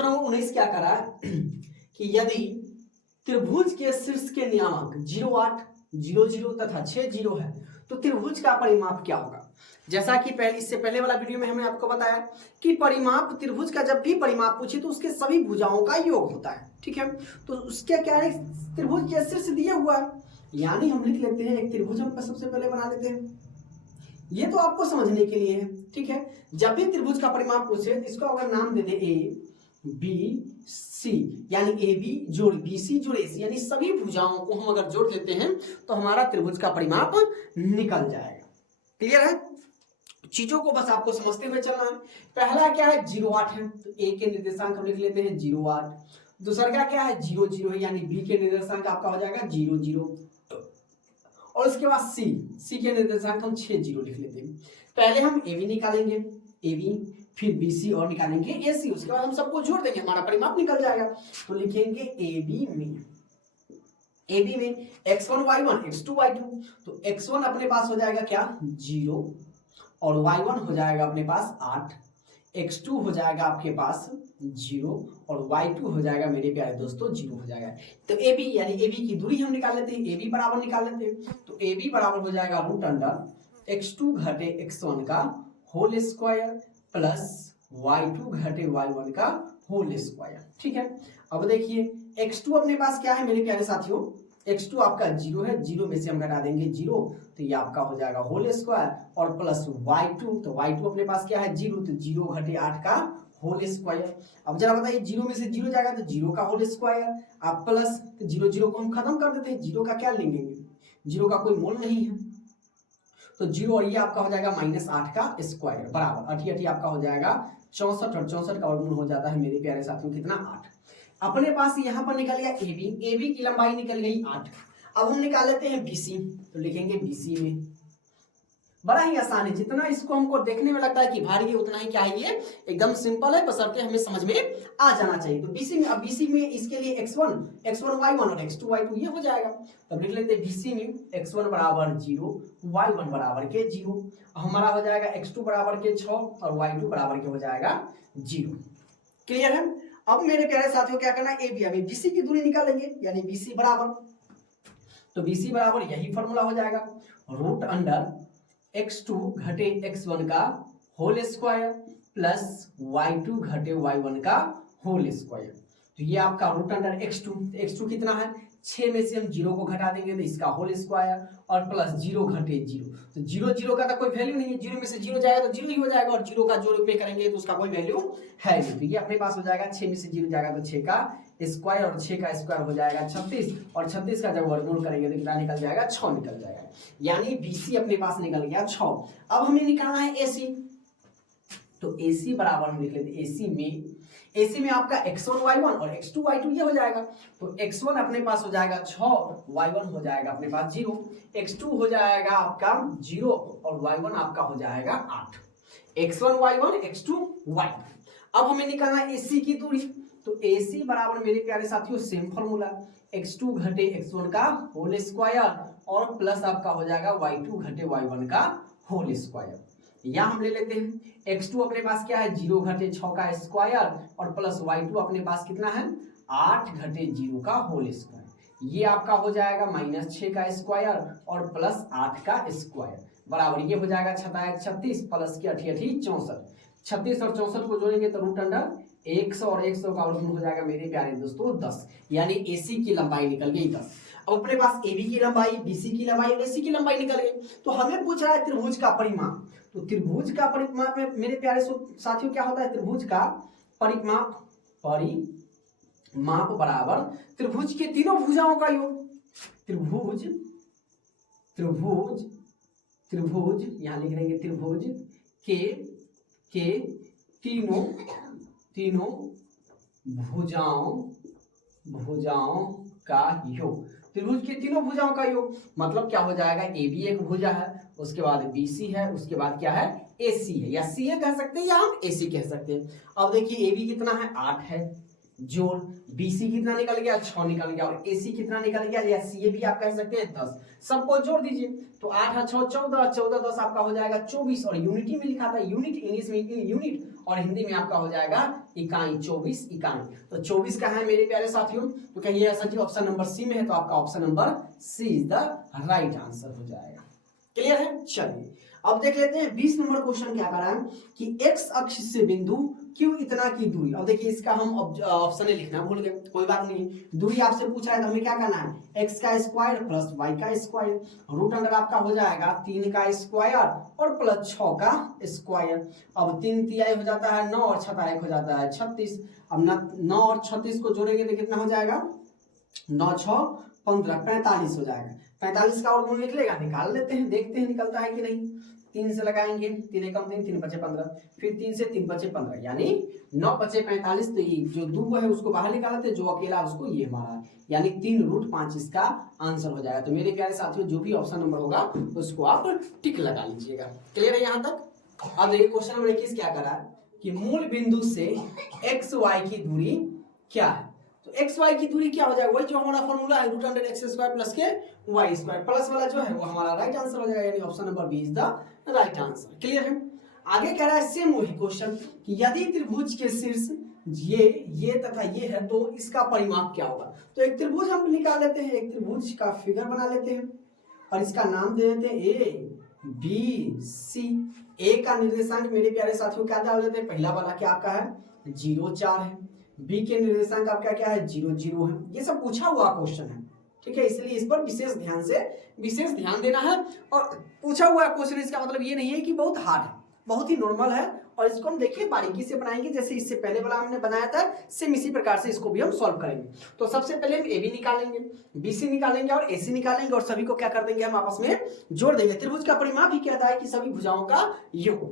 Question number 19 क्या करा है कि यदि त्रिभुज के शीर्ष के नियामक 0, 8, 0, 0 तथा 6, 0 है तो त्रिभुज का परिमाप क्या होगा। जैसा कि इससे पहले वाला वीडियो में हमने आपको बताया कि परिमाप त्रिभुज का जब भी परिमाप पूछे तो उसके सभी भुजाओं का योग होता है, ठीक है। तो उसके क्या है, त्रिभुज के शीर्ष दिया हुआ है, यानी हम लिख लेते हैं एक त्रिभुज हम सबसे पहले बना लेते हैं। ये तो आपको समझने के लिए है, ठीक है। जब भी त्रिभुज का परिमाप पूछे इसको अगर नाम दे दे ए बी सी, यानी ए बी जोड़ बी सी जोड़ ए सी, यानी सभी भुजाओं को हम अगर जोड़ देते हैं तो हमारा त्रिभुज का परिमाप निकल जाएगा। क्लियर है, चीजों को बस आपको समझते हुए चलना है। पहला क्या है 0, 8 है तो ए के निर्देशांक हम लिख लेते हैं 0, 8। दूसरा का क्या है 0, 0 है, यानी बी के निर्देशांक आपका हो जाएगा 0, 0। और उसके बाद सी के निर्देशांक हम 6, 0 लिख लेते हैं। पहले हम ए बी निकालेंगे, ए बी, फिर बी सी और निकालेंगे ए सी, उसके बाद हम सबको जोड़ देंगे, हमारा परिमाप निकल जाएगा। तो लिखेंगे ए बी में x1 y1 x2 y2, तो x1 अपने पास हो जाएगा क्या 0 और y1 हो जाएगा अपने पास 8, x2 हो जाएगा आपके पास 0 और y2 हो जाएगा मेरे प्यारे दोस्तों 0 हो जाएगा। तो AB यानी AB की दूरी हम निकाल लेते हैं, AB बराबर निकाल लेते हैं। तो AB बराबर हो जाएगा रूट अंडर x2 घटे x1 का होल स्क्वायर प्लस y2 घटे y1 का होल स्क्वायर, ठीक है। अब देखिए x2 अपने पास क्या है मेरे प्यारे साथियों, x2 आपका 0 है, 0 में से हम घटा देंगे 0 तो ये आपका हो जाएगा होल स्क्वायर और प्लस y2, तो y2 अपने पास क्या है 0, तो 0 घटे 8 का होल स्क्वायर। अब जरा बताइए 0 में से 0 जाएगा तो 0 का होल स्क्वायर, आप प्लस 0, 0 को हम खत्म कर देते हैं, 0 का क्या लेंगे, 0 का कोई मोल नहीं है, तो 0 और ये आपका हो जाएगा -8 का स्क्वायर बराबर 88 आपका हो जाएगा 64 और 64 का वर्गमूल हो जाता है मेरे प्यारे साथियों कितना 8। अपने पास यहाँ पर निकल गया AB की लंबाई निकल गई 8। अब हम निकाल लेते हैं BC, तो लिखेंगे BC में, बड़ा ही आसान है, जितना इसको हमको देखने में लगता है कि भारी है उतना ही क्या है ये एकदम सिंपल है, बशर्ते हमें समझ में आ जाना चाहिए। तो BC में, अब BC में इसके लिए x1 y1 और x2 y2 ये हो जाएगा, तब लिख लेते हैं BC में x1 बराबर 0 y1 बराबर के 0, हमारा हो जाएगा x2 बराबर के 6 और y2 बराबर के हो जाएगा 0। क्लियर है। अब मेरे प्यारे साथियों क्या करना है AB, अभी BC की दूरी निकालेंगे, यानी BC बराबर, तो BC बराबर यही फॉर्मूला हो जाएगा रूट अंडर x2 घटे x1 का होल स्क्वायर प्लस y2 घटे y1 का होल स्क्वायर। तो ये आपका रूट अंडर x2 कितना है 6 में से हम 0 को घटा देंगे तो इसका होल स्क्वायर और प्लस 0 घटे 0, तो 0, 0 का तो कोई वैल्यू नहीं है, 0 में से 0 जाएगा तो 0 ही हो जाएगा और 0 का जो पे करेंगे तो उसका कोई वैल्यू है नहीं। तो ये अपने पास हो जाएगा 6 में से 0 जाएगा तो 6 का स्क्वायर और 6 का स्क्वायर हो जाएगा 36 और 36 का जब वर्गमूल करेंगे तो कितना निकल जाएगा 6 निकल जाएगा, यानी BC अपने पास निकल गया 6। अब हमें निकालना है AC, तो AC बराबर हम लिख लेते AC में आपका x1 y1 और x2 y2 ये हो जाएगा, तो x1 अपने पास हो जाएगा 6 और y1 हो जाएगा अपने पास 0, x2 हो जाएगा आपका 0 और y1 आपका हो जाएगा 8, x1 y1 x2 y2। अब हमें निकालना है AC की दूरी, तो AC बराबर मेरे प्यारे साथियों सेम फॉर्मूला x2 घटे x1 का होल स्क्वायर और प्लस आपका हो जाएगा y2 घटे y1 का होल स्क्वायर। यहाँ हम ले लेते हैं x2 अपने पास क्या है 0 घटे 6 का स्क्वायर और प्लस y2 अपने पास कितना है 8 घटे 0 का होल स्क्वायर, ये आपका हो जाएगा -6 का स्क्वायर और प्लस 8 का स्क्वायर बराबर ये हो जाएगा 36 प्लस के 88 64, 36 और 64 को जोड़ेंगे तो रूट अंडर 100 और 100 का वर्गमूल हो जाएगा मेरे प्यारे दोस्तों 10, यानी AC की लंबाई निकल गई 10। अब अपने पास AB की लंबाई, BC की लंबाई और AC की लंबाई निकल गई, तो हमें पूछ रहा है त्रिभुज का परिमाप। तो त्रिभुज का परिमाप में मेरे प्यारे साथियों क्या होता है, त्रिभुज का परिमाप बराबर त्रिभुज के तीनों भुजाओं का योग। त्रिभुज यहाँ लिख देंगे त्रिभुज के तीनों भुजाओं का योग, त्रिभुज के तीनों भुजाओं का योग मतलब क्या हो जाएगा AB एक भुजा है, उसके बाद BC है, उसके बाद क्या है AC है, या CA कह सकते हैं या हम AC कह सकते हैं। अब देखिए AB कितना है 8 है, जोड़, BC कितना निकल गया 6 निकल गया, और AC कितना निकल गया, या CA भी आप कह सकते हैं 10, सबको जोड़ दीजिए तो 8 और 6 14, 14 10 आपका हो जाएगा 24, और यूनिटी में लिखा था यूनिट, इंग्लिश में यूनिट और हिंदी में आपका हो जाएगा इकाई, 24 इकाई। तो 24 का है मेरे प्यारे साथियों, तो कहिए ऐसा जी ऑप्शन नंबर सी में है, तो आपका option number C is the right answer हो जाएगा। क्लियर है? चलिए अब देख लेते हैं 20 नंबर क्वेश्चन क्या करा है कि x अक्ष से बिंदु Q इतना की दूरी। अब देखिए इसका हम ऑप्शन लिखना भूल गए, कोई बात नहीं, दूरी आपसे पूछा है तो हमें क्या करना है, x का स्क्वायर प्लस y का स्क्वायर, रूट अंडर आपका हो जाएगा 3 का स्क्वायर और प्लस 6 का स्क्वायर। अब 3 तिहाई हो जाता है 9 और 6 हो जाता है 36। अब 9 और 36 को जोड़ेंगे तो कितना हो जाएगा, 9 6 15 45 हो जाएगा। 45 का वर्गमूल निकलेगा, निकाल लेते हैं, देखते हैं निकलता है कि नहीं। 3 से लगाएंगे, 3 एकम 3, 3 बचे 15, फिर 3 से 3 बचे 15, यानी 9 बचे 45। तो ये जो दो है उसको बाहर निकालते हैं, जो अकेला उसको ये हमारा, यानी 3√5 इसका आंसर हो जाएगा। तो मेरे प्यारे साथियों जो भी ऑप्शन नंबर होगा उसको आप टिक लगा लीजिएगा। क्लियर है यहाँ तक? अब देखिए क्वेश्चन नंबर 21 क्या करा है कि मूल बिंदु से एक्स वाई की दूरी क्या है। तो एक्स वाई की दूरी क्या हो जाएगा, वही जो हमारा फॉर्मूला है root under x square plus के वाई स्क्वायर, प्लस वाला जो है वो हमारा राइट आंसर हो जाएगा, यानी option number B is the right answer. Clear है? आगे कह रहा है सेम वही क्वेश्चन कि यदि त्रिभुज के शीर्ष ये तथा ये है तो इसका परिमाप क्या होगा। तो एक त्रिभुज हम निकाल लेते हैं, एक त्रिभुज का फिगर बना लेते हैं और इसका नाम दे देते हैं ABC। ए का निर्देशांक मेरे प्यारे साथियों क्या डाल देते हैं, पहला वाला क्या आपका है 0 4 है, बी के निर्देशांक आपका क्या है 0 0 है। ये सब पूछा हुआ क्वेश्चन है, ठीक है, इसलिए इस पर विशेष ध्यान देना है। और पूछा हुआ क्वेश्चन इसका मतलब ये नहीं है कि बहुत हार्ड है, बहुत ही नॉर्मल है, और इसको हम देखिए बारीकी से बनाएंगे, जैसे इससे पहले वाला हमने बनाया था सेम इसी प्रकार से इसको भी हम सॉल्व करेंगे। तो सबसे पहले हम AB निकालेंगे, BC निकालेंगे और AC निकालेंगे, और सभी को क्या कर देंगे हम आपस में जोड़ देंगे। त्रिभुज का परिमाप ही कहता है कि सभी भुजाओं का योग।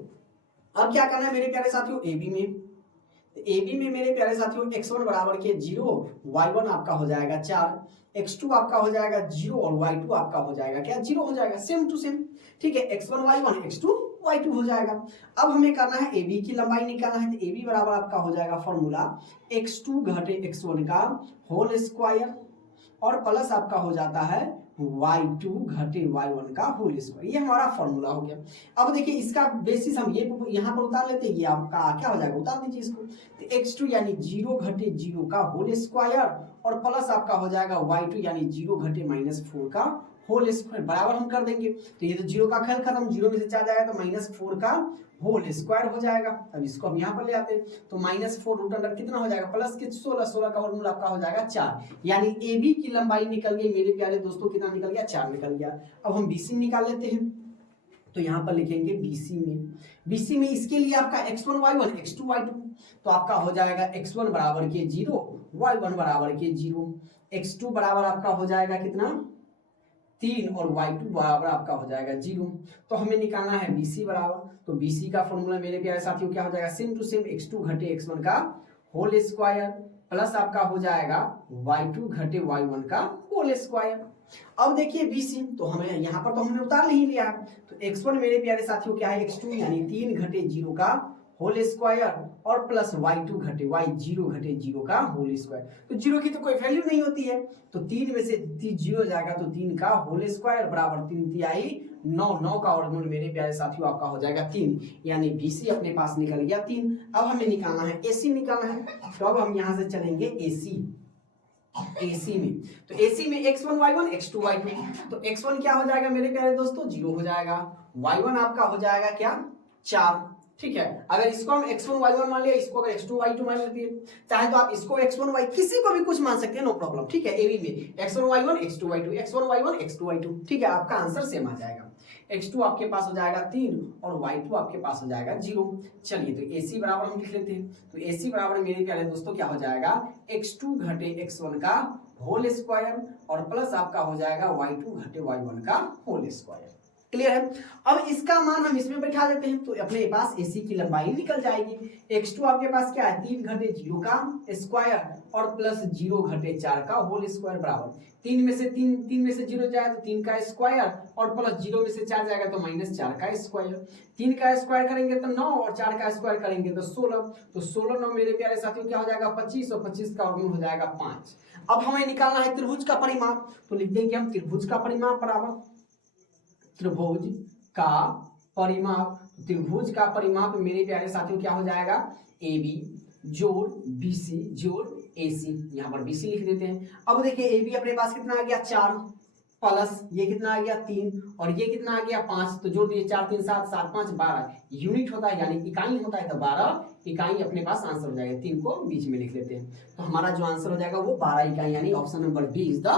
अब क्या करना है मेरे प्यारे साथियों, AB में मेरे प्यारे साथियों x1 बराबर के 0, y1 आपका हो जाएगा 4, x2 आपका हो जाएगा 0 और y2 आपका हो जाएगा क्या 0 हो जाएगा, सेम टू सेम। ठीक है, x1 y1 x2 y2 हो जाएगा। अब हमें करना है AB की लंबाई निकालना है, तो AB बराबर आपका हो जाएगा फॉर्मूला x2 घटे x1 का होल स्क्वायर और प्लस आपका हो जाता है y2 घटे y1 का होल स्क्वायर। ये हमारा फॉर्मूला हो गया। अब देखिए इसका बेसिस हम ये यहाँ पर उतार लेते हैं, ये आपका क्या हो जाएगा, उतार दीजिए इसको, तो x2 यानी 0 घटे 0 का होल स्क्वायर और प्लस आपका हो जाएगा y2 यानी 0 घटे -4 का होल स्क्वायर, बराबर हम कर देंगे। तो ये तो 0 का खेल खत्म, 0 में से 4 जाएगा तो -4 का होल स्क्वायर हो जाएगा। अब इसको हम यहाँ पर ले आते हैं, तो -4 रूट अंडर कितना हो जाएगा, प्लस के 16, 16 का वर्गमूल आपका हो जाएगा 4, यानी AB की लंबाई निकल गई मेरे प्यारे दोस्तों, कितना निकल गया 4 निकल गया। अब हम BC निकाल लेते हैं, तो यहाँ पर लिखेंगे BC में इसके लिए आपका x1 y1 x2 y2, तो आपका हो जाएगा x1 बराबर के 0, y1 बराबर के 0, x2 बराबर आपका हो जाएगा कितना 3 और y2 बराबर आपका हो जाएगा 0। तो हमें निकालना है BC बराबर, तो BC का फॉर्मूला मेरे प्यारे साथियों क्या हो जाएगा, सेम टू सेम x2 घटे x1 का होल स्क्वायर प्लस आपका हो जाएगा y2 घटे y1 का होल स्क्वायर। अब देखिए BC, तो हमें यहाँ पर तो हमने उतार नहीं लिया, तो x1 मेरे प्यारे साथियों क्या है x2 यानी 3 घटे 0 का होल स्क्वायर और प्लस y2 घटे y 0 घटे 0 का होल स्क्वायर। तो 0 की तो कोई वैल्यू नहीं होती है, तो 3 में से 0 जाएगा तो 3 का होल स्क्वायर बराबर 3 तिहाई 9, 9 का वर्गमूल मेरे प्यारे साथियों आपका हो जाएगा 3, यानी BC अपने पास निकल गया 3। अब हमें निकालना है AC निकालना है, तो अब हम यहाँ से चलेंगे AC में, तो AC में x1 y1 x2 y2, तो x1 क्या हो जाएगा मेरे प्यारे दोस्तों 0 हो जाएगा, y1 आपका हो जाएगा क्या 4। ठीक है, अगर इसको हम x1 y1 मान लिया, इसको अगर x2 y2 मान लेते हैं, चाहे तो आप इसको x1 y किसी को भी कुछ मान सकते हैं, नो प्रॉब्लम। ठीक है, AB में x1 y1 x2 y2 x1 y1 x2 y2, ठीक है, आपका आंसर सेम आ जाएगा। x2 आपके पास हो जाएगा 3 और y2 आपके पास हो जाएगा 0। चलिए तो AC बराबर हम लिख लेते हैं, तो AC बराबर मेरे प्यारे दोस्तों क्या हो जाएगा x2 घटे x1 का होल स्क्वायर और प्लस आपका हो जाएगा y2 घटे y1 का होल स्क्वायर। क्लियर है। अब इसका मान हम इसमें बैठा देते हैं तो अपने पास AC की लंबाई निकल जाएगी। x2 आपके पास क्या है 3 घटे 0 का स्क्वायर और प्लस 0 घटे 4 का होल स्क्वायर बराबर 3 में से 0 जाए तो 3 का स्क्वायर और प्लस 0 में से 4 जाएगा तो -4 का स्क्वायर। 3 का स्क्वायर करेंगे तो 9 और 4 का स्क्वायर करेंगे तो 16। तो 16 9 मेरे प्यारे साथियों क्या हो जाएगा 25 और 25 का वर्गमूल हो जाएगा 5। अब हमें निकालना है त्रिभुज का परिमाप तो लिख देंगे हम त्रिभुज का परिमाप बराबर त्रिभुज का परिमाप। त्रिभुज का परिमाप मेरे प्यारे साथियों क्या हो जाएगा AB जोड़ BC जोड़ AC। यहाँ पर BC लिख देते हैं। अब देखिए AB अपने पास कितना आ गया 4 प्लस ये कितना आ गया 3 और ये कितना आ गया 5 तो जोड़ दिए 4 3 7 7 5 12 यूनिट होता है यानी इकाई होता है तो 12 इकाई अपने पास आंसर हो जाएगा। 3 को बीच में लिख लेते हैं तो हमारा जो आंसर हो जाएगा वो 12 इकाई यानी option number B is the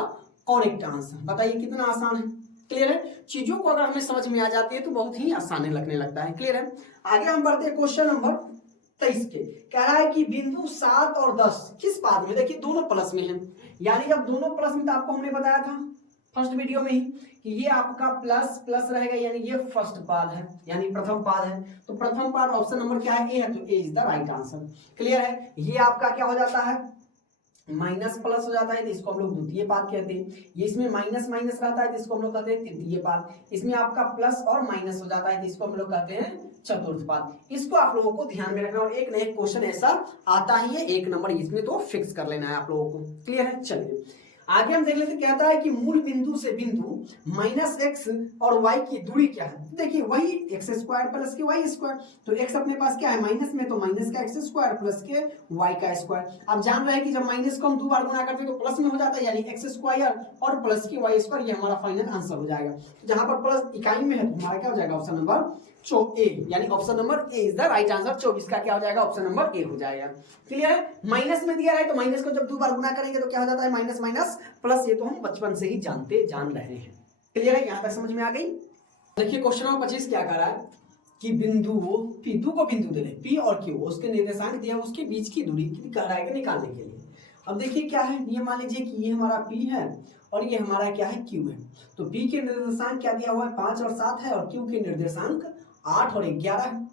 correct answer. बताइए कितना आसान है। क्लियर है। चीजों को अगर हमें समझ में आ जाती है तो बहुत ही आसान लगने लगता है। क्लियर है। आगे हम बढ़ते हैं क्वेश्चन नंबर 23 के। कह रहा है कि बिंदु 7 और 10 किस पाद में, देखिए दोनों प्लस में है यानी अब दोनों प्लस में तो आपको हमने बताया था फर्स्ट वीडियो में ही कि ये आपका प्लस प्लस रहेगा यानी ये फर्स्ट पाद है यानी प्रथम पाद है। तो प्रथम पाद ऑप्शन नंबर क्या है ए है तो a is the right answer. Clear है। ये आपका क्या हो जाता है माइनस प्लस हो जाता है तो इसको हम लोग द्वितीय पाद कहते हैं। ये इसमें माइनस माइनस रहता है तो इसको हम लोग कहते हैं तृतीय पाद। इसमें आपका प्लस और माइनस हो जाता है तो इसको हम लोग कहते हैं चतुर्थ पाद। इसको आप लोगों को ध्यान में रखना और एक न एक क्वेश्चन ऐसा आता ही है 1 नंबर इसमें तो फिक्स कर लेना है आप लोगों को। क्लियर है। चलिए आगे हम देख लेते हैं। कहता है कि मूल बिंदु से बिंदु -x और y की दूरी क्या है। देखिए वही x स्क्वायर प्लस के y स्क्वायर तो x अपने पास क्या है माइनस में तो माइनस का x स्क्वायर प्लस के y का स्क्वायर। अब जान रहे हैं कि जब माइनस को हम 2 बार गुणा करते हैं तो प्लस में हो जाता है यानी x स्क्वायर और प्लस के y स्क्वायर। ये हमारा फाइनल आंसर हो जाएगा। जहां पर प्लस इकाई में है तो हमारा क्या हो जाएगा ऑप्शन नंबर ए यानी option number A is the right answer. 24 का क्या हो जाएगा ऑप्शन नंबर ए हो जाएगा। क्लियर है। माइनस में दिया है तो माइनस को जब 2 बार गुणा करेंगे तो क्या हो जाता है माइनस माइनस प्लस। ये तो हम बचपन से ही जान रहे हैं। क्लियर है। यहां तक समझ में आ गई। देखिए क्वेश्चन नंबर 25 क्या कर रहा है कि बिंदु P2 को बिंदु दे रहे P और Q उसके निर्देशांक दिया उसके बीच की दूरी कह रहा है निकालने के लिए। अब देखिए क्या है ये मान लीजिए कि ये हमारा P है और ये हमारा क्या है Q है। तो P के निर्देशांक क्या दिया हुआ है 5 और 7 है और Q के निर्देशांक 8 और 11 है।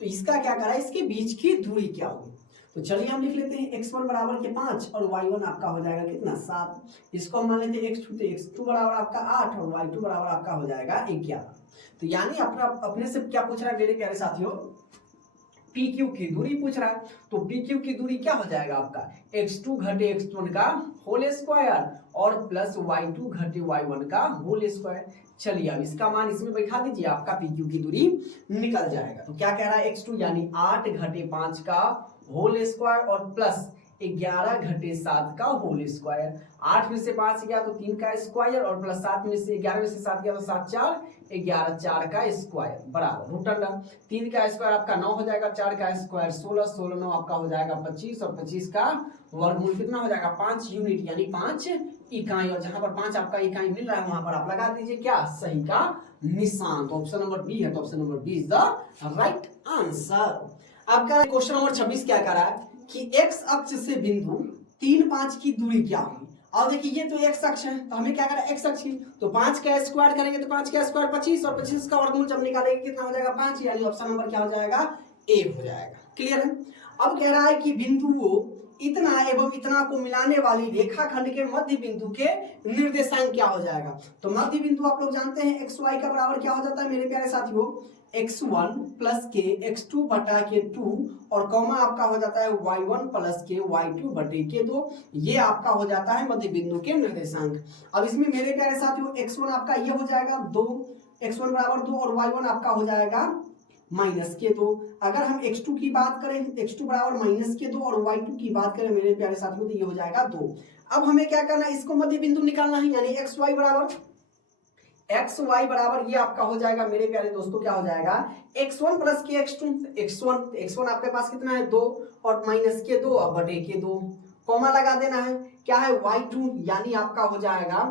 तो इसका क्या करा है इसके बीच की दूरी क्या होगी। तो चलिए हम लिख लेते हैं x1 बराबर के 5 और y1 आपका हो जाएगा कितना 7। इसको हम मान लेते हैं x2 तो x2 बराबर आपका 8 और y2 बराबर आपका हो जाएगा 11। तो यानी अपने से क्या पूछ रहा है मेरे प्यारे साथियों PQ की दूरी पूछ रहा है। तो PQ की दूरी क्या हो जाएगा आपका x2 घटे x1 का होल स्क्वायर और प्लस y2 घटे y1 का होल स्क्वायर। चलिए अब इसका मान इसमें बैठा दीजिए आपका PQ की दूरी निकल जाएगा। तो क्या कह रहा है x2 यानी 8 घटे 5 का होल स्क्वायर और प्लस 11 घटे 7 का होल स्क्वायर। 8 में से 5 गया तो 3 का स्क्वायर और प्लस 7 में से 11 में से 7 गया तो 7 4 11 4 का स्क्वायर बराबर रूट अंडर 3 का स्क्वायर आपका 9 हो जाएगा 4 का स्क्वायर 16 16 9 आपका हो जाएगा 25 और 25 का वर्गमूल कितना हो जाएगा 5 यूनिट यानी 5 इकाई। और जहां पर 5 आपका इकाई मिल रहा है वहां पर आप लगा दीजिए क्या सही का निशान। तो ऑप्शन नंबर बी है तो option number B is the right answer. आपका क्वेश्चन नंबर 26 क्या कर रहा है कि x अक्ष से बिंदु 3 5 की दूरी क्या होगी। अब देखिए ये तो x अक्ष है तो हमें क्या करना है x अक्ष की तो 5 का स्क्वायर करेंगे तो 5 का स्क्वायर 25 और 25 का वर्गमूल जब निकालेंगे कितना हो जाएगा 5 यानी ऑप्शन नंबर क्या हो जाएगा ए हो जाएगा। क्लियर है। अब कह रहा है कि बिंदुओं इतना एवं इतना को मिलाने वाली रेखाखंड के मध्य बिंदु के निर्देशांक क्या हो जाएगा। तो मध्य बिंदु आप लोग जानते हैं xy का बराबर क्या हो जाता है मेरे प्यारे साथियों x1 प्लस के x2 बटा के 2 और कॉमा आपका हो जाता है y1 प्लस के y2 बटे के 2। ये आपका हो जाता है मध्य बिंदु के निर्देशांक। अब इसमें मेरे प्यारे साथियों x1 आपका ये हो जाएगा 2 x1 बराबर 2 और y1 आपका हो जाएगा माइनस के 2। अगर हम x2 की बात करें x2 बराबर माइनस के 2 और y2 की बात करें मेरे प्यारे साथियों तो ये हो जाएगा 2। अब हमें क्या करना है इसको मध्य बिंदु निकालना है यानी xy बराबर ये आपका हो जाएगा मेरे प्यारे दोस्तों क्या हो जाएगा x1 प्लस के x1 आपके पास कितना है 2 और माइनस के 2 और बटे के 2 कॉमा लगा देना है क्या है y2 यानी आपका हो जाएगा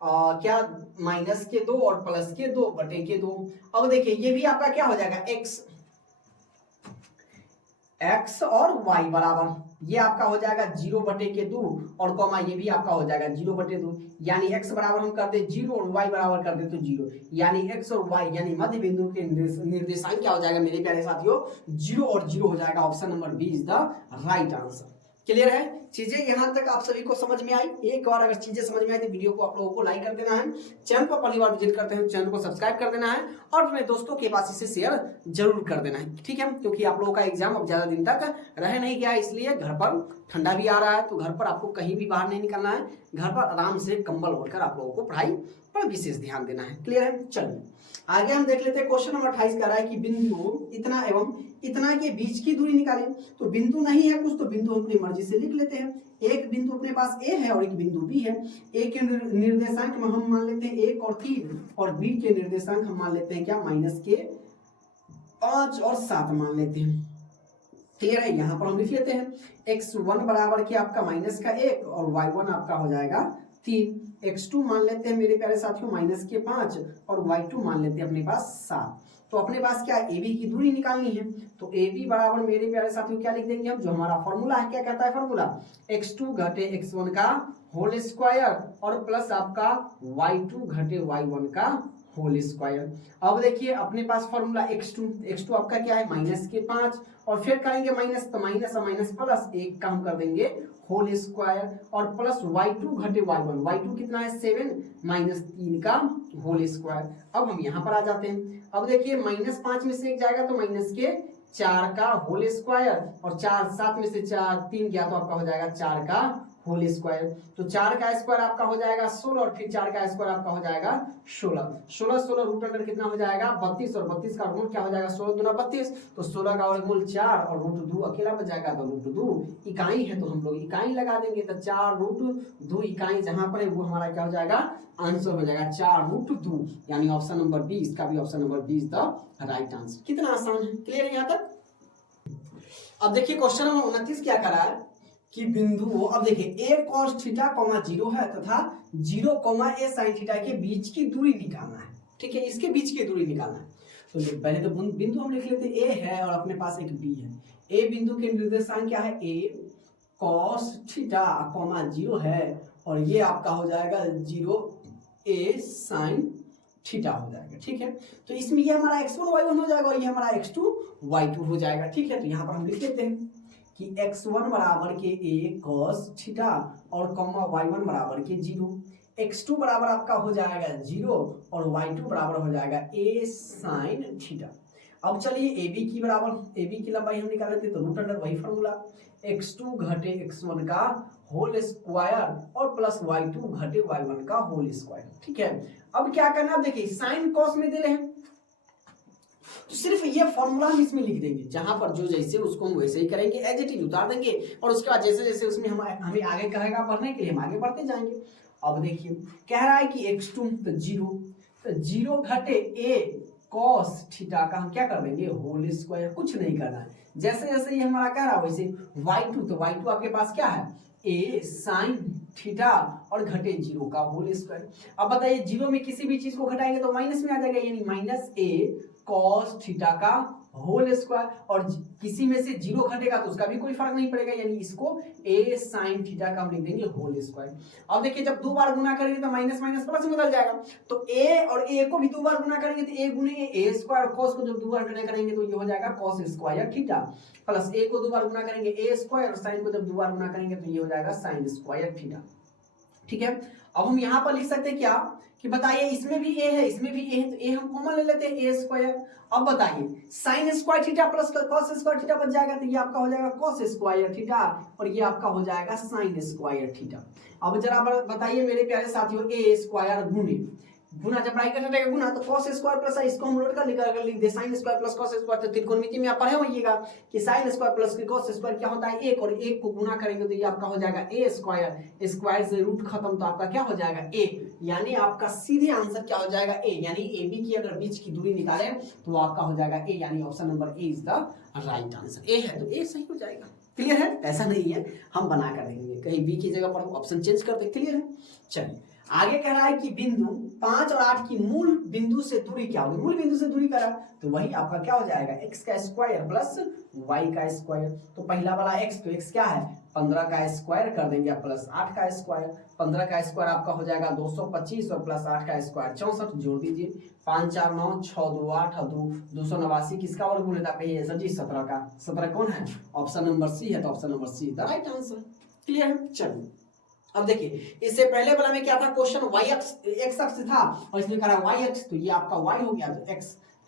क्या माइनस के 2 और प्लस के 2 बटे के 2। अब देखिए ये भी आपका क्या हो जाएगा x x और y बराबर ये आपका हो जाएगा 0/2 और कॉमा ये भी आपका हो जाएगा 0/2, यानी x बराबर हम कर दे 0 और y बराबर कर दे तो 0, यानी x और y यानी मध्य बिंदु के निर्देशांक क्या हो जाएगा मेरे प्यारे साथियों 0 और 0 हो जाएगा। Option number B is the right answer. Clear है? चीजें यहां तक आप सभी को समझ में आई? एक बार अगर चीजें समझ में आई तो वीडियो को आप लोगों को लाइक कर देना है, चैनल पर पहली बार विजिट करते हैं चैनल को सब्सक्राइब कर देना है और अपने दोस्तों के पास इसे शेयर जरूर कर देना है, ठीक है? क्योंकि आप लोगों का एग्जाम अब ज्यादा दिन तक रह नहीं गया, इसलिए घर पर ठंडा भी आ रहा है तो घर पर आपको कहीं भी बाहर नहीं निकलना है, घर पर आराम से कंबल ओढ़कर आप लोगों को पढ़ाई पर विशेष ध्यान देना है। क्लियर है? चलिए आगे हम देख लेते हैं। क्वेश्चन नंबर 28 कह रहा है कि बिंदु इतना एवं इतना के बीच की दूरी निकालें। तो बिंदु नहीं है कुछ तो बिंदु अपनी मर्जी से लिख लेते हैं। एक बिंदु अपने पास ए है और एक बिंदु बी है। ए के निर्देशांक में हम मान लेते हैं 1 और 3 और बी के निर्देशांक हम मान लेते हैं क्या -5 और 7 मान लेते हैं। क्लियर है? यहाँ पर हम लिख लेते हैं x1 बराबर के आपका -1 और y1 आपका हो जाएगा 3, x2 मान लेते हैं मेरे प्यारे साथियों -5 और y2 मान लेते हैं अपने पास 7। तो अपने पास क्या ए बी की दूरी निकालनी है, तो ए बी बराबर मेरे प्यारे साथियों क्या लिख देंगे हम, जो हमारा फॉर्मूला है, क्या कहता है फॉर्मूला, x2 घटे x1 का होल स्क्वायर और प्लस आपका y2 घटे y1 का होल स्क्वायर। अब देखिए अपने पास फॉर्मूला x2 आपका क्या है -5 और फिर करेंगे माइनस, तो माइनस और माइनस प्लस एक काम कर देंगे होल स्क्वायर और प्लस y2 घटे y1, y2 कितना है 7 -3 का होल स्क्वायर। अब हम यहाँ पर आ जाते हैं। अब देखिए -5 में से एक जाएगा तो -4 का होल स्क्वायर और 4 7 में से 4 3 गया तो आपका हो जाएगा 4 का होल स्क्वायर। तो 4 का स्क्वायर आपका हो जाएगा 16 और फिर 4 का स्क्वायर आपका हो जाएगा 16 रूट अंडर कितना हो जाएगा 32 और 32 का रूट क्या हो जाएगा 16 दूना 32, तो 16 का वर्गमूल 4 और रूट 2 अकेला बच जाएगा तो रूट 2 इकाई है तो हम लोग इकाई लगा देंगे, तो 4 रूट 2 इकाई जहां पर है वो हमारा क्या हो जाएगा आंसर हो जाएगा 4 रूट 2, यानी ऑप्शन नंबर बी, इसका भी option number B is the right answer. कितना आसान है? क्लियर है यहाँ तक? अब देखिए क्वेश्चन नंबर 29 क्या कर रहा है कि बिंदु, अब देखिए a cos थीटा 0 है तथा 0, a sin थीटा के बीच की दूरी निकालना है, ठीक है? इसके बीच की दूरी निकालना है। तो पहले तो बिंदु हम लिख लेते हैं a है और अपने पास एक b है। a बिंदु के निर्देशांक क्या है a cos थीटा 0 है और ये आपका हो जाएगा 0 a sin थीटा हो जाएगा, ठीक है? तो इसमें ये हमारा x1 y1 हो जाएगा और ये हमारा x2 y2 हो जाएगा, ठीक है? तो यहाँ पर हम लिख लेते हैं कि x1 बराबर के a cos थीटा और y1 बराबर के 0, x2 बराबर आपका हो जाएगा 0 और y2 बराबर हो जाएगा a sin थीटा। अब चलिए ab की बराबर, ab की लंबाई हम निकाल लेते हैं, तो रूट अंडर वही फॉर्मूला x2 घटे x1 का होल स्क्वायर और प्लस y2 घटे y1 का होल स्क्वायर, ठीक है? अब क्या करना है, देखिए साइन कॉस में दे रहे हैं तो सिर्फ ये फॉर्मूला हम इसमें लिख देंगे, जहां पर जो जैसे उसको हम वैसे ही करेंगे, एज इट इज उतार देंगे और उसके बाद जैसे जैसे उसमें हमें आगे कहेगा पढ़ने के लिए हम आगे बढ़ते जाएंगे। अब देखिए कह रहा है कि x2 तो 0 घटे a cos थीटा का हम क्या कर देंगे होल स्क्वायर, कुछ नहीं करना है, जैसे जैसे ये हमारा कह रहा है वैसे y2, तो y2 आपके पास क्या है a sin थीटा और घटे 0 का होल स्क्वायर। अब बताइए 0 में किसी भी चीज को घटाएंगे तो माइनस में आ जाएगा, यानी -a cos थीटा का होल स्क्वायर, और किसी में से 0 घटेगा तो उसका भी कोई फर्क नहीं पड़ेगा, यानी इसको a sin थीटा का हम लिख देंगे होल स्क्वायर। अब देखिए जब 2 बार गुना करेंगे तो माइनस माइनस प्लस में बदल जाएगा, तो a और a को भी 2 बार गुना करेंगे तो a गुने a स्क्वायर, cos को जब 2 बार गुना करेंगे तो ये हो जाएगा cos square theta, plus a को 2 बार गुना करेंगे a स्क्वायर और sin को जब 2 बार गुना करेंगे तो ये हो जाएगा sin स्क्वायर थीटा, ठीक है? अब हम यहाँ पर लिख सकते हैं क्या कि बताइए इसमें भी a है इसमें भी a है, तो a हम कॉमन ले लेते हैं a स्क्वायर। अब बताइए sin square theta plus cos square theta बच जाएगा, तो ये आपका हो जाएगा cos स्क्वायर थीटा और ये आपका हो जाएगा sin स्क्वायर थीटा। अब जरा बताइए मेरे प्यारे साथियों a स्क्वायर गुना जब ब्रैकेट हटेगा गुना तो cos स्क्वायर प्लस इसको हम लोड कर लिख दे sin square plus cos square, तो त्रिकोणमिति में आप पढ़े होइएगा कि sin square plus cos square क्या होता है 1 और 1 को गुना करेंगे तो ये आपका हो जाएगा a स्क्वायर, स्क्वायर से रूट खत्म तो आपका क्या हो जाएगा a, यानी आपका सीधे आंसर क्या हो जाएगा a, यानी ab की अगर बीच की दूरी निकालें तो आपका हो जाएगा a, यानी option number A is the right answer. a है तो a सही हो जाएगा। क्लियर है? ऐसा नहीं है, हम बना कर देंगे। कहीं बी की जगह पर ऑप्शन चेंज कर दे। क्लियर है? चलिए आगे कह रहा है कि बिंदु 5 और 8 की मूल बिंदु से दूरी क्या होगी। मूल बिंदु से दूरी करा तो वही आपका क्या हो जाएगा, x का स्क्वायर प्लस y का स्क्वायर। तो पहला वाला x, तो x क्या है 15 का स्क्वायर कर देंगे प्लस 8 का स्क्वायर। 15 का स्क्वायर आपका हो जाएगा 225 और प्लस 8 का स्क्वायर 64। जोड़ दीजिए 5 4 9 6 2 8 और 2 289। किसका वर्गमूल है आपका सर जी 17 का। 17 कौन है, ऑप्शन नंबर सी है। तो option number see the right answer. Clear है? चलिए अब देखिए इससे पहले वाला में क्या था, क्वेश्चन y एक्स अक्ष था और इसमें कह रहा है y अक्ष, तो ये आपका y हो गया। तो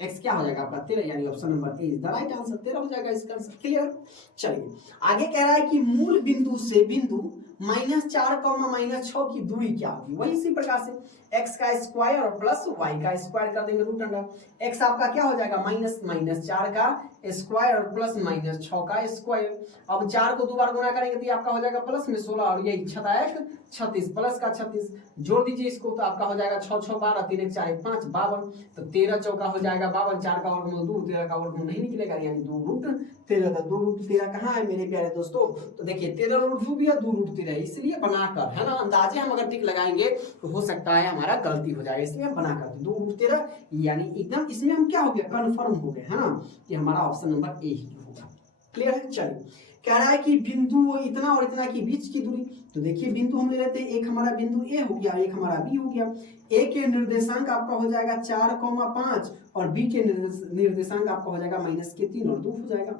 x क्या हो जाएगा आपका 13, यानी option number A is the right answer. 13 हो जाएगा इसका आंसर। क्लियर? चलिए आगे कह रहा है कि मूल बिंदु से बिंदु -4, -6 की दूरी क्या होगी। वही इसी प्रकार से x का स्क्वायर और प्लस y का स्क्वायर कर देंगे रूट अंडर। x आपका क्या हो जाएगा -4 का स्क्वायर और प्लस -6 का स्क्वायर। अब 4 को 2 बार गुना करेंगे तो ये आपका हो जाएगा प्लस में 16 और ये 36 प्लस का 36। जोड़ दीजिए इसको तो आपका हो जाएगा 6 6 12 3 1 4 1 5 52। तो 13 चौका हो जाएगा 52, 4 का वर्गमूल 2, 13 का वर्गमूल नहीं निकलेगा, यानी 2 रूट 13। तो 2 रूट 13 कहाँ है मेरे प्यारे दोस्तों। तो देखिए 13 रूट 2 भी है, 2 रूट 13, इसलिए बनाकर है ना अंदाजे हम अगर टिक लगाएंगे तो हो सकता है हमारा गलती हो जाए, इसलिए हम बनाकर 2 रूट 13, यानी एकदम इसमें हम क्या हो गया कन्फर्म हो गए है ना कि हमारा ऑप्शन नंबर ए ही होगा। क्लियर है? चलिए कह रहा है कि बिंदु इतना और इतना के बीच की दूरी। तो देखिए बिंदु हम ले लेते हैं, एक हमारा बिंदु ए हो गया, एक हमारा बी हो गया। ए के निर्देशांक आपका हो जाएगा 4,5 और बी के निर्देशांक आपका हो जाएगा -3 और 2 हो जाएगा।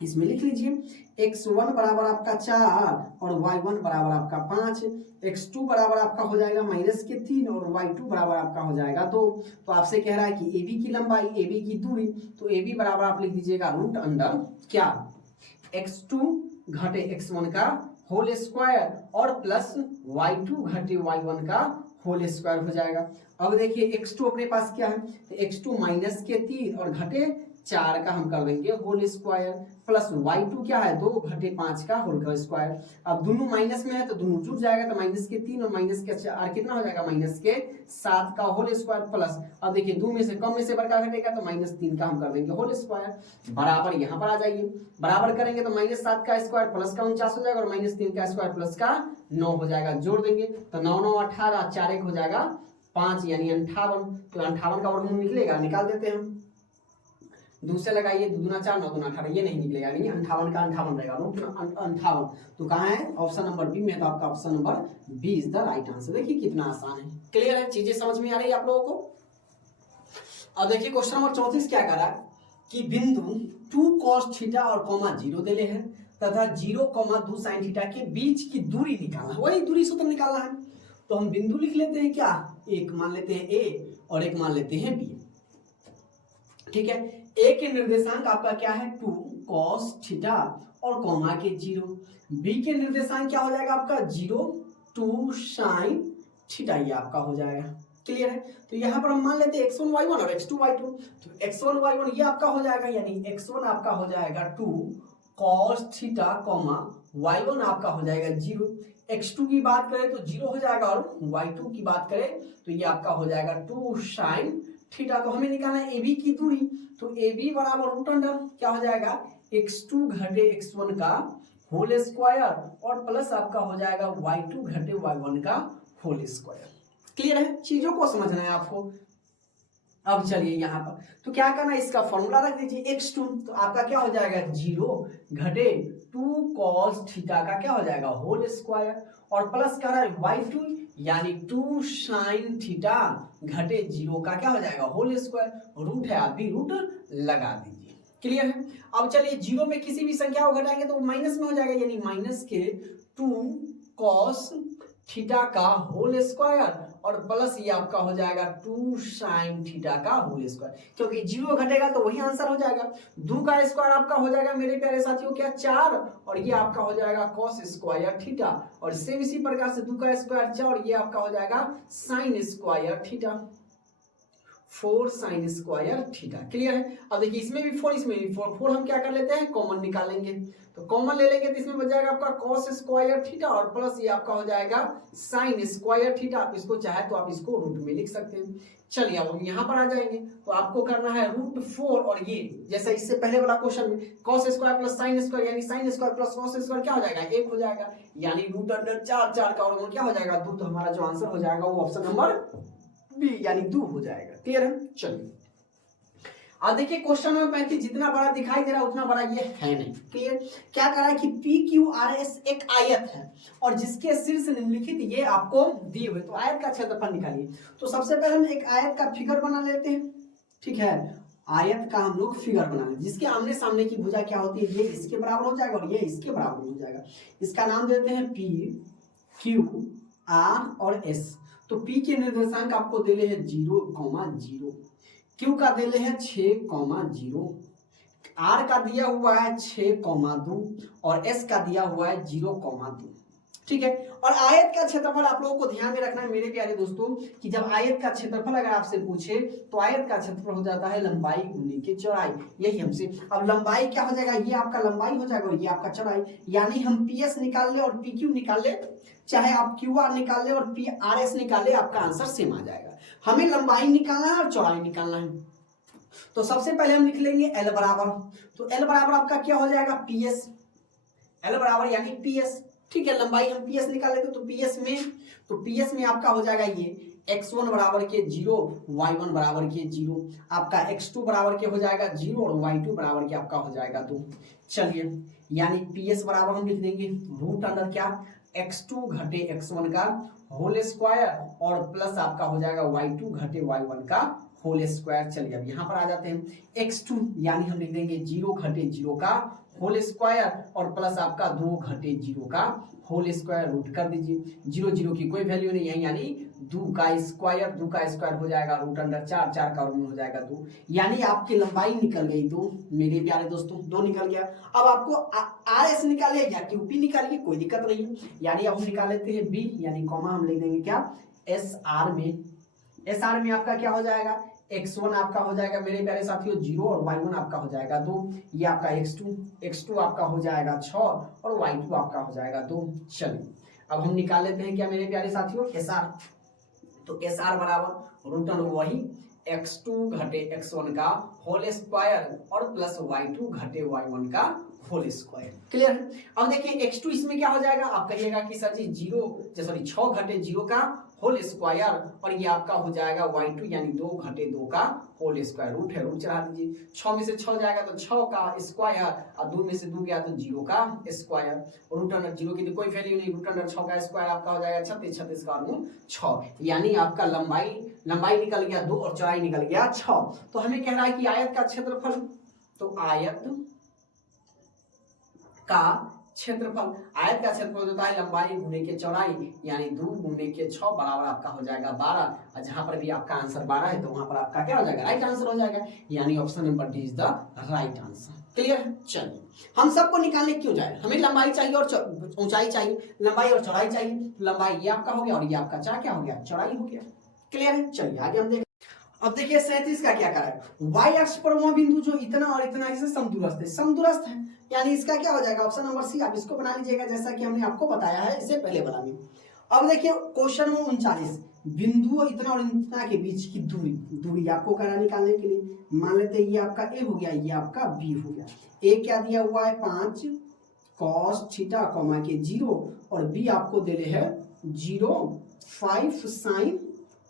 इसमें लिख लीजिए x1 बराबर आपका 4 और y1 बराबर आपका 5, x2 बराबर आपका हो जाएगा -3 और y2 बराबर आपका हो जाएगा 2। तो आपसे कह रहा है कि AB की लंबाई, AB की दूरी, तो AB बराबर आप लिख दीजिएगा रूट अंडर क्या x2 घटे x1 का होल स्क्वायर और प्लस y2 घटे y1 का होल स्क्वायर हो जाएगा। अब देखिए x2 अपने पास क्या है, तो x2 -3 और घटे 4 का हम कर देंगे होल स्क्वायर प्लस y2 क्या है 2 घटे 5 का होल स्क्वायर। अब दोनों माइनस में है तो दोनों जुड़ जाएगा, तो -3 और -4 कितना हो जाएगा -7 का होल स्क्वायर प्लस, अब देखिए 2 में से कम में से बड़ा घटेगा तो -3 का हम कर देंगे होल स्क्वायर। बराबर यहाँ पर आ जाइए, बराबर करेंगे तो -7 का स्क्वायर प्लस का 49 हो जाएगा और -3 का स्क्वायर प्लस का 9 हो जाएगा। जोड़ देंगे तो 9 9 18, 4 1 हो जाएगा 5, यानी 58। तो 58 का वर्गमूल निकलेगा, निकाल देते हैं हम। दूसरे लगाइए 2 दूना 4 9 दूना 18, ये नहीं निकलेगा, यानी 58 का 58 रहेगा, रूट 58। तो कहाँ है ऑप्शन नंबर बी में, तो आपका option number B is the right answer. देखिए कितना आसान है। क्लियर है? चीजें समझ में आ रही है आप लोगों को। अब देखिए क्वेश्चन नंबर 34 क्या कर रहा है कि बिंदु 2 cos थीटा और कॉमा 0 दे हैं तथा 0,2 sin थीटा के बीच की दूरी निकालना है। वही दूरी सूत्र निकालना है। तो हम बिंदु लिख लेते हैं क्या, एक मान लेते हैं ए और एक मान लेते हैं बी। ठीक है, ए के निर्देशांक आपका क्या है 2 cos थीटा और कॉमा के 0। बी के निर्देशांक क्या हो जाएगा आपका 0 2 sin थीटा, ये आपका हो जाएगा। क्लियर है? तो यहाँ पर हम मान लेते हैं x1 y1 और x2 y2। तो x1 y1 ये आपका हो जाएगा, यानी x1 आपका हो जाएगा 2 cos थीटा कॉमा y1 आपका हो जाएगा 0। x2 की बात करें तो 0 हो जाएगा और y2 की बात करें तो ये आपका हो जाएगा 2 sin थीटा। तो हमें निकालना है AB की दूरी, तो AB बराबर रूट अंडर क्या हो जाएगा x2 घटे x1 का होल स्क्वायर और प्लस आपका हो जाएगा y2 घटे y1 का होल स्क्वायर। क्लियर है? चीजों को समझना है आपको। अब चलिए यहाँ पर तो क्या करना है, इसका फॉर्मूला रख दीजिए x2, तो आपका क्या हो जाएगा 0 घटे 2 cos थीटा का क्या हो जाएगा होल स्क्वायर और प्लस कर रहा है y2 यानी 2 sin थीटा घटे 0 का क्या हो जाएगा होल स्क्वायर। रूट है, आप भी रूट लगा दीजिए। क्लियर है? अब चलिए 0 में किसी भी संख्या को घटाएंगे तो माइनस में हो जाएगा, यानी माइनस के 2 cos थीटा का होल स्क्वायर और प्लस ये आपका हो जाएगा 2 sin थीटा का होल स्क्वायर, क्योंकि 0 घटेगा तो वही आंसर हो जाएगा। 2 का स्क्वायर आपका हो जाएगा मेरे प्यारे साथियों क्या 4 और ये आपका हो जाएगा cos स्क्वायर थीटा और सेम इसी प्रकार से 2 का स्क्वायर 4 और ये आपका हो जाएगा sin square theta. 4 sine square theta. Clear है। अब देखिए इसमें भी 4 इसमें भी 4, 4 हम क्या कर लेते हैं कॉमन निकालेंगे, तो कॉमन ले लेंगे तो इसमें बच जाएगा आपका cos स्क्वायर थीटा और प्लस ये आपका हो जाएगा साइन स्क्वायर थीटा। आप इसको चाहे तो आप इसको रूट में लिख सकते हैं। चलिए अब हम यहाँ पर आ जाएंगे, तो आपको करना है √4 और ये जैसा इससे पहले वाला क्वेश्चन में cos square plus sine square यानी sine square plus cos square क्या हो जाएगा 1 हो जाएगा, यानी √4 4 का वर्गमूल क्या हो जाएगा 2। तो हमारा जो आंसर हो जाएगा वो ऑप्शन नंबर बी यानी 2 हो जाएगा। क्लियर है। चलिए अब देखिए क्वेश्चन नंबर 35 जितना बड़ा दिखाई दे रहा है उतना बड़ा ये है नहीं। क्लियर। क्या कह रहा है कि PQRS एक आयत है और जिसके शीर्ष निम्नलिखित ये आपको दिए हुए, तो आयत का क्षेत्रफल निकालिए। तो सबसे पहले हम एक आयत का फिगर बना लेते हैं। ठीक है, आयत का हम लोग फिगर बना लेते हैं जिसके आमने सामने की भुजा क्या होती है, ये इसके बराबर हो जाएगा और ये इसके बराबर हो जाएगा। इसका नाम देते हैं PQR और S। तो P के निर्देशांक आपको देले हैं 0,0, Q का देले है 6,0, R का दिया हुआ है 6,2 और S का दिया हुआ है 0,2। ठीक है। और आयत का क्षेत्रफल आप लोगों को ध्यान में रखना है मेरे प्यारे दोस्तों कि जब आयत का क्षेत्रफल अगर आपसे पूछे तो आयत का क्षेत्रफल हो जाता है लंबाई गुने के चौड़ाई। यही हमसे, अब लंबाई क्या हो जाएगा, ये आपका लंबाई हो जाएगा और ये आपका चौड़ाई, यानी हम PS निकाल ले और PQ निकाल ले, चाहे आप QR निकाल ले और PRS निकाल ले, आपका आंसर सेम आ जाएगा। हमें लंबाई निकालना है और चौड़ाई निकालना है। तो सबसे पहले हम लिख लेंगे L बराबर, तो L बराबर आपका क्या हो जाएगा PS, L बराबर यानी PS। ठीक है, लंबाई हम PS निकाल लेते तो PS में आपका हो जाएगा ये x1 बराबर के 0, y1 बराबर के 0, आपका x2 बराबर के हो जाएगा 0 और y2 बराबर के आपका हो जाएगा 2। चलिए यानी PS बराबर हम लिख देंगे रूट अंडर क्या x2 घटे x1 का होल स्क्वायर और प्लस आपका हो जाएगा y2 घटे y1 का होल स्क्वायर। चलिए अब यहाँ पर आ जाते हैं x2 यानी हम लिख देंगे 0 घटे 0 का होल स्क्वायर और प्लस आपका 2 घटे 0 का होल स्क्वायर, रूट कर दीजिए। 0 0 की कोई वैल्यू नहीं है यानी 2 का स्क्वायर हो जाएगा रूट अंडर 4, 4 का वर्गमूल हो जाएगा 2, यानी आपकी लंबाई निकल गई 2 मेरे प्यारे दोस्तों, 2 निकल गया। अब आपको RS निकालिए या QP निकालिए, कोई दिक्कत नहीं है। यानी अब हम निकाल लेते हैं B यानी कॉमा हम लिख देंगे क्या SR में आपका क्या हो जाएगा x1 आपका हो जाएगा मेरे प्यारे साथियों 0 और y1 आपका हो जाएगा 2, ये आपका x2 आपका हो जाएगा 6 और y2 आपका हो जाएगा 2। चलिए अब हम निकाल लेते हैं क्या मेरे प्यारे साथियों SR, तो SR बराबर रूट अंडर वही x2 घटे x1 का होल स्क्वायर और प्लस y2 घटे y1 का होल स्क्वायर। क्लियर है। अब देखिए x2 इसमें क्या हो जाएगा, आप कहिएगा कि सर जी 6 घटे 0 का होल स्क्वायर और ये आपका हो जाएगा y2 यानी 2 घटे 2 का होल स्क्वायर, रूट है रूट चढ़ा दीजिए। 6 में से 6 जाएगा तो 6 का स्क्वायर और 2 में से 2 गया तो 0 का स्क्वायर, रूट अंडर 0 की तो कोई वैल्यू नहीं, रूट अंडर 6 का स्क्वायर आपका हो जाएगा 36, 36 का वर्गमूल 6, यानी आपका लंबाई निकल गया 2 और चौड़ाई निकल गया 6। तो हमें कह रहा है कि आयत का क्षेत्रफल, तो आयत का क्षेत्रफल होता है लंबाई गुने के चौड़ाई यानी 2 गुने के 6 बराबर आपका हो जाएगा 12, और जहां पर भी आपका आंसर 12 है तो वहां पर आपका क्या हो जाएगा राइट आंसर हो जाएगा, यानी option number D is the right answer. Clear है। चलिए हम सबको निकालने क्यों जाए, हमें लंबाई चाहिए और ऊंचाई चाहिए, लंबाई और चौड़ाई चाहिए, लंबाई ये आपका हो गया और ये आपका क्या हो गया चौड़ाई हो गया। क्लियर है। चलिए आगे हम देखें। अब देखिए 37 का क्या करा है, y अक्ष पर वह बिंदु जो इतना और इतना इससे समदूरस्थ है, यानी इसका क्या हो जाएगा ऑप्शन नंबर सी। आप इसको बना लीजिएगा जैसा कि हमने आपको बताया है इससे पहले वाला में। अब देखिए क्वेश्चन में 39 बिंदु इतना और इतना के बीच की दूरी आपको करा निकालने के लिए, मान लेते हैं ये आपका ए हो गया, ये आपका बी हो गया। ए क्या दिया हुआ है 5 cos थीटा कॉमा के 0 और बी आपको दे है 0,5 sin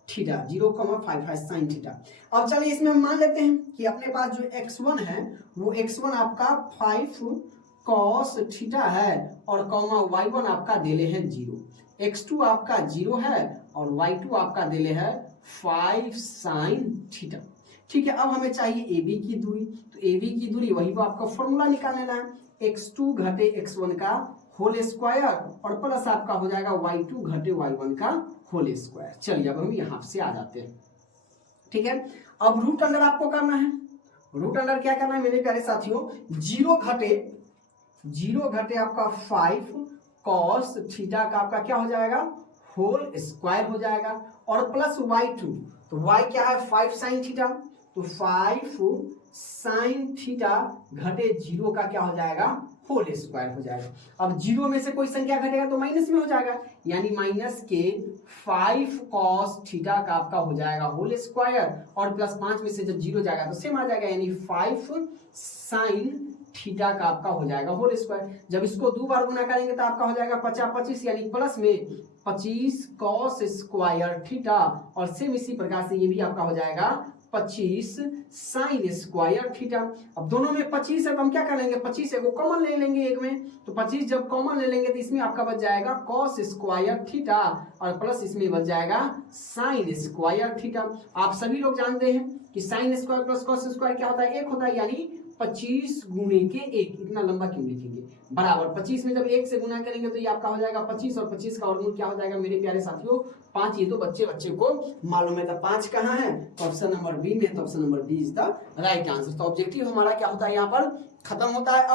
थीटा 0,55 sin थीटा। अब चलिए इसमें हम मान लेते हैं कि अपने पास जो x1 है वो x1 आपका 5 cos थीटा है और कॉमा y1 आपका देले है 0, x2 आपका 0 है और y2 आपका देले है 5 sin थीटा। ठीक है। अब हमें चाहिए AB की दूरी, तो AB की दूरी वही वो आपका फॉर्मूला निकाल लेना है x2 घटे x1 का होल स्क्वायर और प्लस आपका हो जाएगा y2 घटे y1 का होल स्क्वायर। चलिए अब हम यहाँ से आ जाते हैं। ठीक है। अब रूट अंडर आपको करना है, रूट अंडर क्या करना है मेरे प्यारे साथियों 0 घटे आपका 5 cos थीटा का आपका क्या हो जाएगा होल स्क्वायर हो जाएगा और प्लस y2, तो y क्या है 5 साइन थीटा, तो 5 साइन थीटा घटे 0 का क्या हो जाएगा होल स्क्वायर हो जाएगा। अब 0 में से कोई संख्या घटेगा तो माइनस में हो जाएगा, यानी माइनस के 5 कॉस थीटा का आपका हो जाएगा होल स्क्वायर और प्लस 5 में से जब 0 जाएगा तो सेम आ जाएगा, यानी 5 साइन थीटा का आपका हो जाएगा होल स्क्वायर। जब इसको 2 बार गुना करेंगे तो आपका हो जाएगा 50 यानी प्लस में 25 कॉस स्क्वायर थीटा और सेम इसी प्रकार से ये भी आपका हो जाएगा 25 साइन स्क्वायर थीटा। अब दोनों में 25 है तो हम क्या कर लेंगे 25 को कॉमन ले लेंगे एक में, तो 25 जब कॉमन ले लेंगे तो इसमें आपका बच जाएगा कॉस स्क्वायर थीटा और प्लस इसमें बच जाएगा साइन स्क्वायर थीटा। आप सभी लोग जानते हैं कि sign square plus cos square क्या होता है 1 होता है, यानी 25 गुणे के 1, इतना लंबा क्यों लिखेंगे, बराबर 25 में जब 1 से गुना करेंगे तो ये आपका हो जाएगा 25 और 25 का वर्गमूल क्या हो जाएगा मेरे प्यारे साथियों 5। ये तो बच्चे को मालूम है। तो 5 कहाँ है, तो ऑप्शन नंबर बी में, तो option number B is the right answer. तो ऑब्जेक्टिव हमारा क्या होता है यहाँ पर खत्म होता है। अब